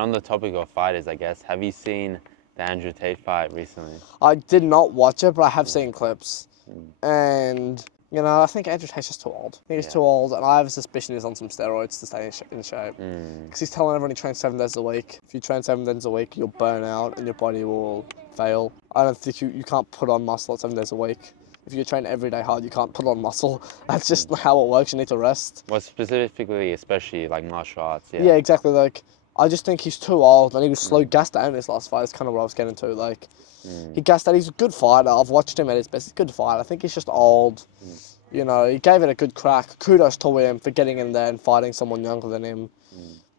And on the topic of fighters, I guess, have you seen the Andrew Tate fight recently? I did not watch it, but I have Mm. seen clips. Mm. And, you know, I think Andrew Tate's just too old. I think he's Yeah. too old, and I have a suspicion he's on some steroids to stay in shape. Mm. Because he's telling everyone he trains 7 days a week. If you train 7 days a week, you'll burn out and your body will fail. I don't think you can't put on muscle at 7 days a week. If you train every day hard, you can't put on muscle. That's just how it works. You need to rest. Well, specifically, especially like martial arts, Yeah, exactly. Like, I just think he's too old, and he was slow gassed out in his last fight. That's kind of what I was getting to. Like, he gassed out. He's a good fighter. I've watched him at his best. He's a good fighter. I think he's just old. You know, he gave it a good crack. Kudos to him for getting in there and fighting someone younger than him.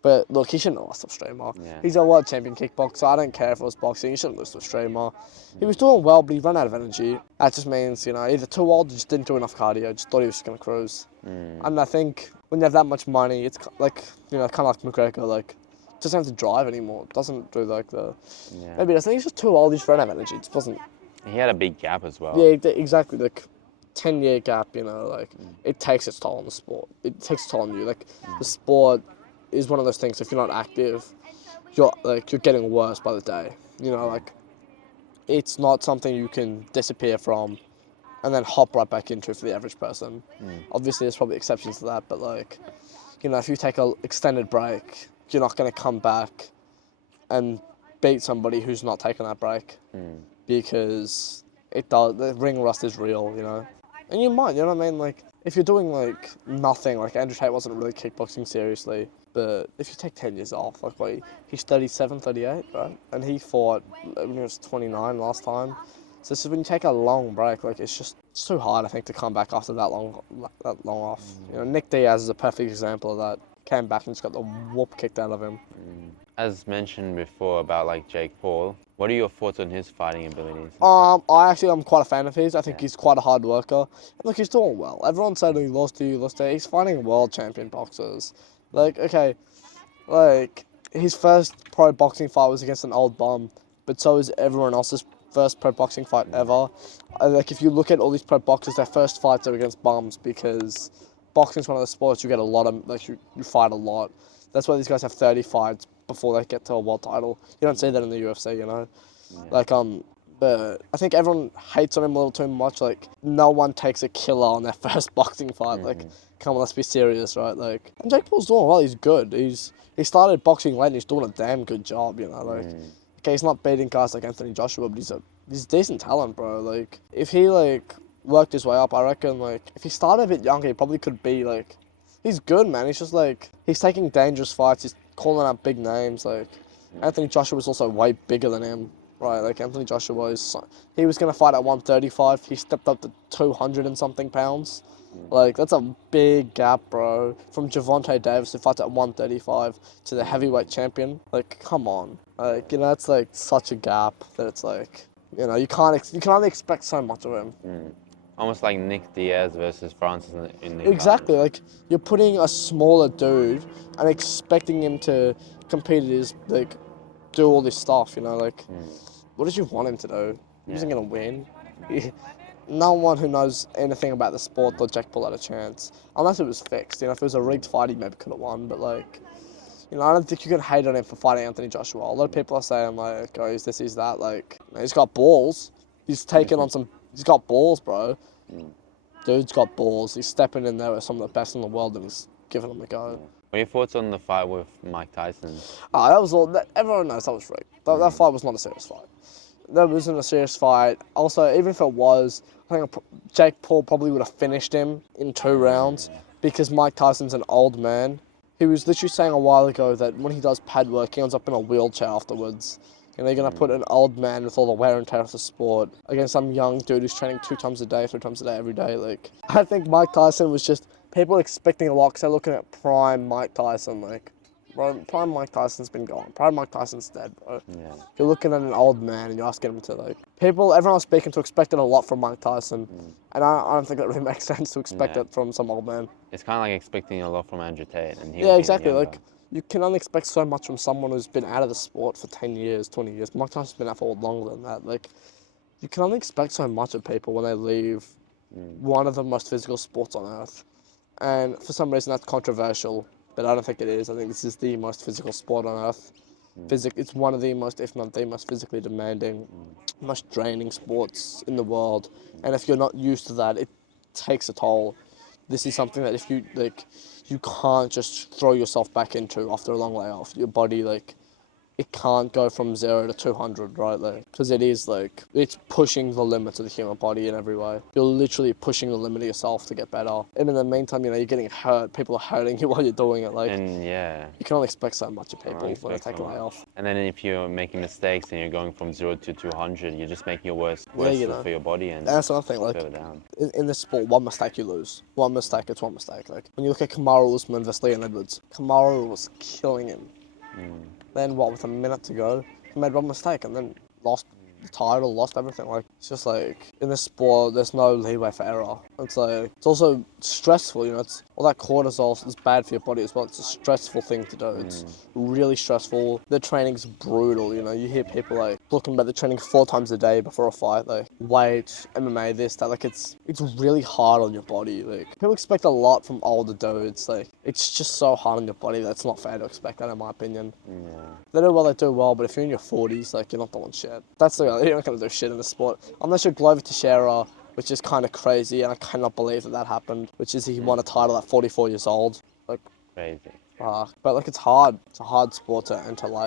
But look, he shouldn't have lost to a streamer. Yeah. He's a world champion kickboxer. I don't care if it was boxing. He shouldn't lose to a streamer. He was doing well, but he ran out of energy. That just means, you know, either too old or just didn't do enough cardio. Just thought he was just going to cruise. And I think when you have that much money, it's like, you know, kind of like McGregor, like, doesn't have to drive anymore. Doesn't do like the... Yeah. Maybe I think he's just too old. He just ran out of energy. It just wasn't... He had a big gap as well. Yeah, exactly. Like, 10-year gap, you know, like, it takes its toll on the sport. It takes its toll on you. Like, the sport is one of those things, if you're not active, you're getting worse by the day. You know, like, it's not something you can disappear from and then hop right back into for the average person. Obviously, there's probably exceptions to that, but, like, you know, if you take an extended break, you're not going to come back and beat somebody who's not taking that break because the ring rust is real, you know. And you might, you know what I mean? Like, if you're doing, like, nothing, like, Andrew Tate wasn't really kickboxing seriously, but if you take 10 years off, like, wait, he's 37, 38, right? And he fought when he was 29 last time. So this is when you take a long break, like, it's too hard, I think, to come back after that long off. You know, Nick Diaz is a perfect example of that. Came back and just got the whoop kicked out of him. As mentioned before about like Jake Paul, what are your thoughts on his fighting abilities? I'm quite a fan of his. I think he's quite a hard worker. And look, he's doing well. Everyone said he lost to you. He's fighting world champion boxers. Like, okay, like, his first pro boxing fight was against an old bum, but so is everyone else's first pro boxing fight ever. Like, if you look at all these pro boxers, their first fights are against bums because boxing's one of the sports you get a lot of, like, you fight a lot. That's why these guys have 30 fights before they get to a world title. You don't see that in the UFC, you know? Like, but I think everyone hates on him a little too much. Like, no one takes a killer on their first boxing fight. Like, come on, let's be serious, right? Like, and Jake Paul's doing well. He's good. He started boxing late and he's doing a damn good job, you know? Like, okay, he's not beating guys like Anthony Joshua, but he's a decent talent, bro. Like, if he, like, worked his way up, I reckon, like, if he started a bit younger, he probably could be, like, he's good, man. He's just, like, he's taking dangerous fights. He's calling out big names. Like, Anthony Joshua was also way bigger than him, right? Like, Anthony Joshua he was going to fight at 135. He stepped up to 200 and something pounds. Like, that's a big gap, bro. From Gervonta Davis, who fights at 135, to the heavyweight champion. Like, come on. Like, you know, that's, like, such a gap that it's, like, you know, you can only expect so much of him. Almost like Nick Diaz versus Francis in the Exactly, like, you're putting a smaller dude and expecting him to compete at his, like, do all this stuff, you know, like, what did you want him to do? He wasn't going to win. No one who knows anything about the sport thought Jake Paul had a chance. Unless it was fixed, you know, if it was a rigged fight, he maybe could have won, but, like, you know, I don't think you can hate on him for fighting Anthony Joshua. A lot of people are saying, like, oh, he's this, he's that, like, he's got balls. He's taken on he's got balls, bro. Dude's got balls. He's stepping in there with some of the best in the world and he's giving them a go. What are your thoughts on the fight with Mike Tyson? That was all. Everyone knows that was rigged. That fight was not a serious fight. That wasn't a serious fight. Also, even if it was, I think Jake Paul probably would have finished him in 2 rounds because Mike Tyson's an old man. He was literally saying a while ago that when he does pad work, he ends up in a wheelchair afterwards. And they're going to put an old man with all the wear and tear of the sport against some young dude who's training 2 times a day, 3 times a day, every day. Like, I think Mike Tyson was just, people expecting a lot because they're looking at prime Mike Tyson. Like, bro, prime Mike Tyson's been gone. Prime Mike Tyson's dead, bro. Yeah. You're looking at an old man and you're asking him to, like, everyone I was speaking to expected a lot from Mike Tyson. And I don't think it really makes sense to expect it from some old man. It's kind of like expecting a lot from Andrew Tate. And yeah, exactly. Like, you can only expect so much from someone who's been out of the sport for 10 years, 20 years. Mike Tyson's been out for longer than that. Like, you can only expect so much of people when they leave one of the most physical sports on earth. And for some reason that's controversial, but I don't think it is. I think this is the most physical sport on earth. It's one of the most, if not the most physically demanding, most draining sports in the world. And if you're not used to that, it takes a toll. This is something that if you you can't just throw yourself back into after a long layoff. Your body it can't go from 0 to 200, right? Because it is it's pushing the limits of the human body in every way. You're literally pushing the limit of yourself to get better. And in the meantime, you're getting hurt. People are hurting you while you're doing it. And yeah, You can only expect so much of I people when they expect take so a layoff. And then if you're making mistakes and you're going from 0 to 200, you're just making it worse for your body and that's another thing. further down. In this sport, one mistake you lose. One mistake, it's one mistake. When you look at Kamaru Usman versus Leon Edwards, Kamaru was killing him. Then with a minute to go, he made one mistake and then lost the title, lost everything. It's just in this sport, there's no leeway for error. It's also stressful, it's all that cortisol is bad for your body as well. It's a stressful thing to do. It's really stressful. The training's brutal, you hear people talking about the training 4 times a day before a fight, weight, MMA, this, that, it's really hard on your body. People expect a lot from older dudes. It's just so hard on your body that it's not fair to expect that, in my opinion. They do well, but if you're in your 40s, you're not doing shit. You're not going to do shit in the sport. Unless you're Glover Teixeira, which is kind of crazy, and I cannot believe that happened, which is he won a title at 44 years old. Crazy. But it's hard. It's a hard sport to enter